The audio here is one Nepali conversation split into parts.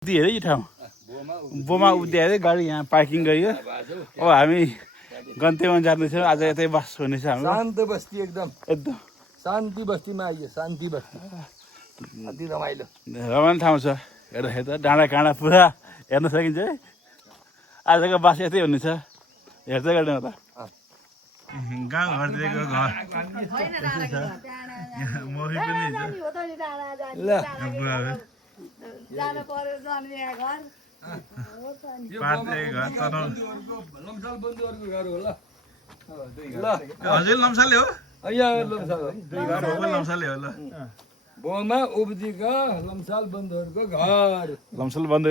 धेरै ठाउँ बोमा उद्याएर गाडी यहाँ पार्किङ गरियो। अब हामी गन्तव्यमा जाँदैछौँ। आज यतै बस हुनेछ हाम्रो। शान्त बस्ती एकदम एकदम शान्ति बस्तीमा आइयो। शान्ति बस्ती अति रमाइलो ठाउँ छ। हेर्दाखेरि त डाँडा काँडा पुरा हेर्न सकिन्छ है। आजको बस यतै हुनेछ। हेर्दै गर्नु होला। गाउँघरतिरको घर मही पनि जानु पर्यो जन्मिया घर लम्साल बन्धुहरूको घर हो। हजुर लम्साले हो। लम्साल हो ल। बोमा उब्जीका लम्साल बन्धुहरूको घर। लम्साल बन्धु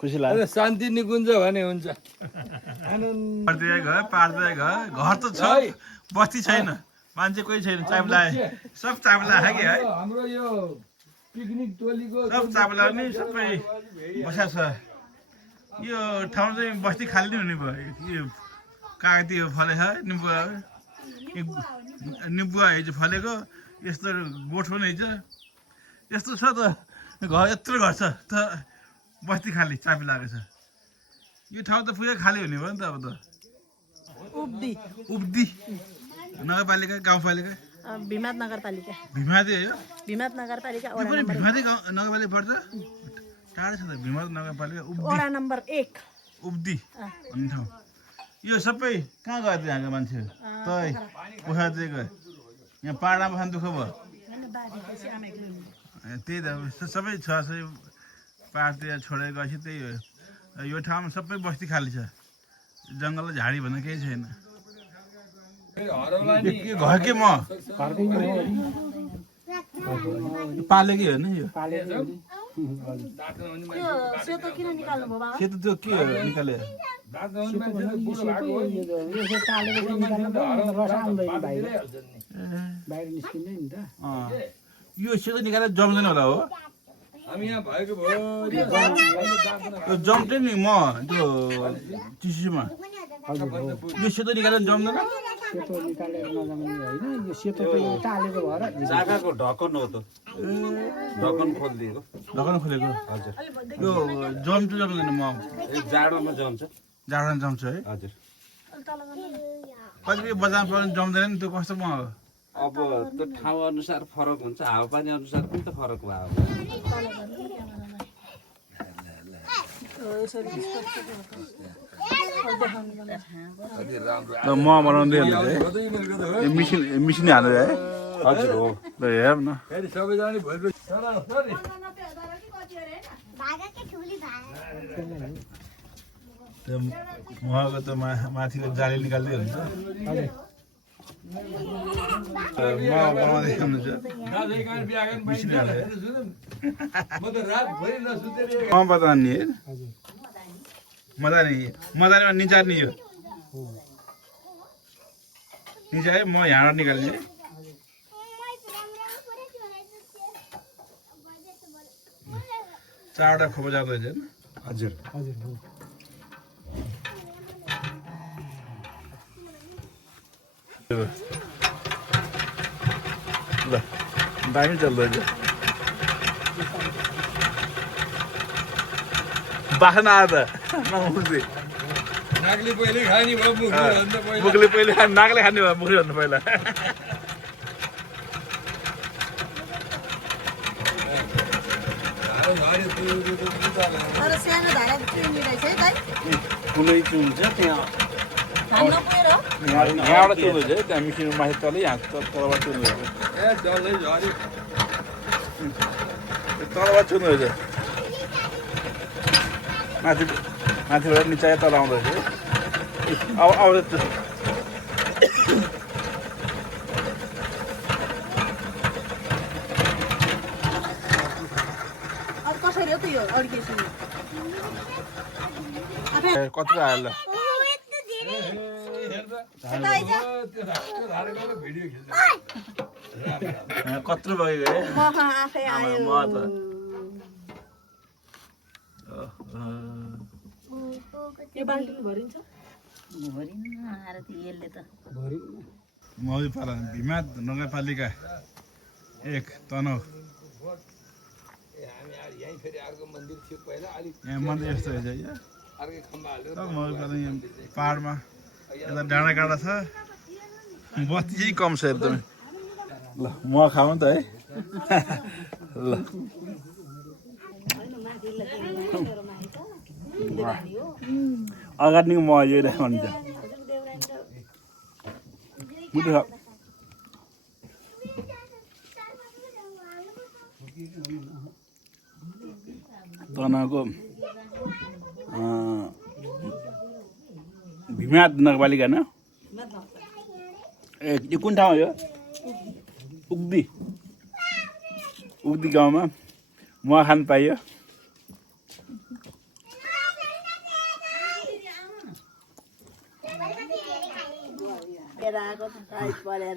खुसी लाग्यो। शान्ति निकुञ्ज भने हुन्छ। पार्दै घर त छ, बस्ती छैन, मान्छे कोही छैन। चाबला सब चाबला कि है। हाम्रो यो पिकनिक टोलीको सब चाबला नि सबै बसा छ। यो ठाउँ चाहिँ बस्ती खाली नै हुने भयो। यो कागती फले छ, निम्बुवा हिजो फलेको। यस्तो गोठ पनि हिजो यस्तो छ त। घर यत्रो घर छ त, बस्ती खाली चाबी लागेको छ। यो ठाउँ त पुरै खाली हुने भयो नि त अब त। उब्दी नगरपालिका गाउँपालिका भिमाद नगरपालिका। भिमादी हो। भिमाद नगरपालिका यो पनि भिमादी नगरपालिका पर्छ। टाढो छ त भिमाद नगरपालिका। वडा नम्बर 1 उब्दी भन्ने ठाउँ। यो सबै कहाँ गयो त यहाँको मान्छेहरू? तै पोखरातिर गयो। यहाँ पाहाडमा बस्नु दुःख भयो। त्यही त सबै छ पाहाडतिर छोडेर गएपछि त्यही हो। यो ठाउँमा सबै बस्ती खाली छ। जङ्गल र झाडी भन्ने केही छैन। घर के म पालेकै हो नि यो। सेतो किन निकाल्नु भयो बाबा? सेतो त्यो के हो निकाले? यो सेतो निकालेर जम्दैन होला हो। हामी यहाँ भएको भयो जम्दै नि म त्यो टिस्युमा यो सेतो निकालेर जम्दैन। सेतो निकालेर नजमाउने होइन, यो सेतो त यो टालेको भएर जागाको ढक्कन हो त। ढक्कन खोलिदिएको। ढक्कन खोलेको हजुर। यो जम्छु जम्दैन म जाडोमा जम्छ। जाडोमा जम्छु है। हजुर। कतिपय बजारमा पर्ने जम्दैन नि त्यो कस्तो म हो। अब त्यो ठाउँ अनुसार फरक हुन्छ, हावापानी अनुसार पनि त फरक भयो। म बनाउँदै मिसिन हालेर है। हजुर हो। ल हेर न। सबैजना त्यो मको त माथिको जाली निकाल्दै हुन्छ। बनाउँदै हुनुहुन्छ मिसिन हालेर। बतानी मदानीमा निचार्ने यो निचारे म यहाँबाट निकाल्ने। चारवटा खोपा जाँदो रहेछ। हजुर। ल दामी चल्दैछ। बाख्न आयो त नागले पहिले खाने भयो, मुखले पहिले नागले खाने भयो, मुखले भन्नु पहिला। सानो धारा चुइने रहेछ है दाइ। कुनै चुन्छ त्यहाँ। यहाँबाट चुन्नु है। त्यहाँ मिसिन माथि तलै यहाँ तलबाट चुन्नु रहेछ। तलबाट चुन्नु रहेछ। माथिबाट निचाएर तल आउँदो रहेछ। अब आउँदैछ। कसरी हो त यो अड्केपछि? कत्रो आयो ल। कत्रो भयो है। आफै आयो। म त यो बाल्टी भरिन्छ? भरिन्न आएर त यसले त मौपाला भिमाद नगरपालिका 1 तनहुँ हामी यहीँ फेरि अर्को मन्दिर थियो पहिला अलिक यहाँ मन्दिर यस्तो रहेछ यहाँ अर्कै खम्बा हालेर यहाँ पाहाडमा यता डाँडाकाँडा छ बत्ती चाहिँ कम छ एकदमै ल म खाऊँ त है ल अगाडिको म यो भन्छ मिठो छ तनाको भीमा नगरपालिका होइन ए यो कुन ठाउँ हो यो उक्दी गाउँमा मह खान पाइयो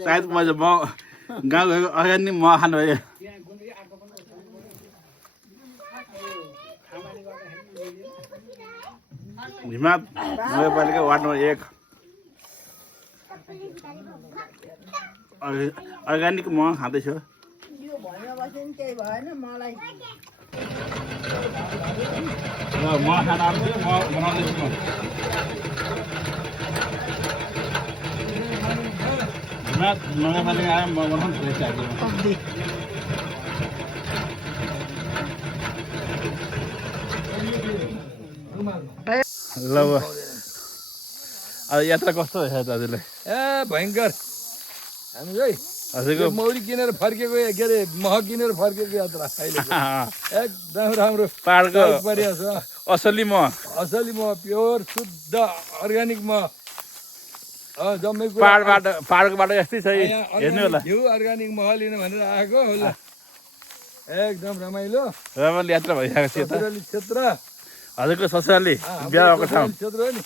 सायद म गाउँ गएको अगाडि नै मह खानु भयो हिमाल नगरपालिका वार्ड नम्बर 1 अर्ग्यानिक मह खाँदैछु यो भन्यो बस्यो नि केही भएन मलाई मह खान आउँछु म बनाउँदैछु हिमाल नगरपालिका आयो म बनाउँछु ल अब यात्रा कस्तो भएछ दाजुलाई ए भयङ्कर हामी है हजुरको मौरी किनेर फर्केको के अरे मह किनेर फर्केको यात्रा अहिले एकदम राम्रो पाहाडको परिया छ असली मह असली मह प्योर शुद्ध अर्ग्यानिक मह जम्मै पाहाडको बाटो यस्तै छ हेर्नु होला घिउ अर्ग्यानिक मह लिनु भनेर आएको होला एकदम रमाइलो रमाइलो यात्रा भइरहेको छ यता ससुराली क्षेत्र हजुरको ससुराली बिहा भएको ठाउँ क्षेत्र हो नि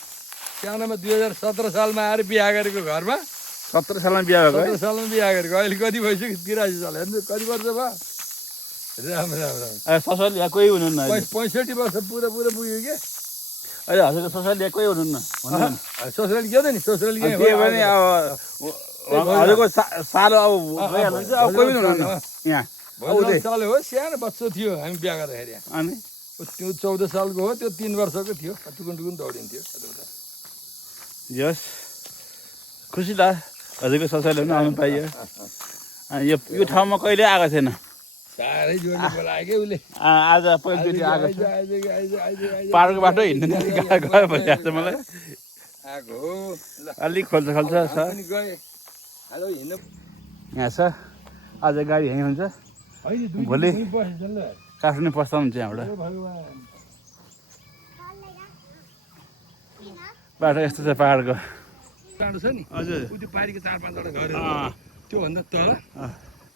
सानोमा 2017 सालमा आएर बिहा गरेको घरमा 17 सालमा बिहा भएको है 17 सालमा बिहा गरेको अहिले कति भइसक्यो 83 साल हेर्नु कति वर्ष भयो राम राम राम ससुराली यहाँ कोही हुनुहुन्न 65 वर्ष पुरा पुरा पुग्यो के अहिले हजुरको ससुराली यहाँ कोही हुनुहुन्न ससुराली के हो त नि ससुराली के त्यही पनि अब हजुरको सालो अब भइहाल्नुहुन्छ अब कोही पनि हुनुहुन्न यहाँ साल हो सानो बच्चो थियो हामी बिहा गर्दाखेरि अनि त्यो 14 सालको हो त्यो 3 वर्षको थियो टुकुन टुकुन दौडिन्थ्यो यस खुसी लाग्यो हजुरको ससुराली पनि आउनु पाइयो अनि यो ठाउँमा कहिले आएको थिएन साह्रै जोडले बोलायो क्या उसले आज पहिलोचोटि आएको छ पाहाडको बाटो हिँड्नु गयो भइरहेको छ मलाई आएको हो अलिक खोल्छ छ पनि गए हेलो हिँड्नु यहाँ छ आज गाडी यहीँ हुन्छ भोलि काठमाडौँ पस्ताउनु चाहिँ यहाँबाट भगवान् बाटो यस्तो छ पाहाडको टाढो छ नि हजुर उ त्यो पारीको 4-5 वटा घर त्योभन्दा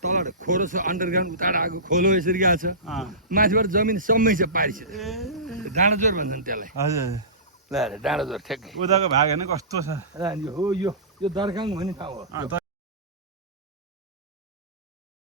तल खोरो छ अन्डरग्राउन्ड उताबाट आएको खोलो यसरी गएको छ माथिबाट जमिन सम्मै छ पारी छ डाँडाजोर भन्छन् त्यसलाई हजुर ल डाँडाजोर ठ्याक्कै उताको भाग हेर्नु कस्तो छ हो यो दरकाङ भन्ने ठाउँ हो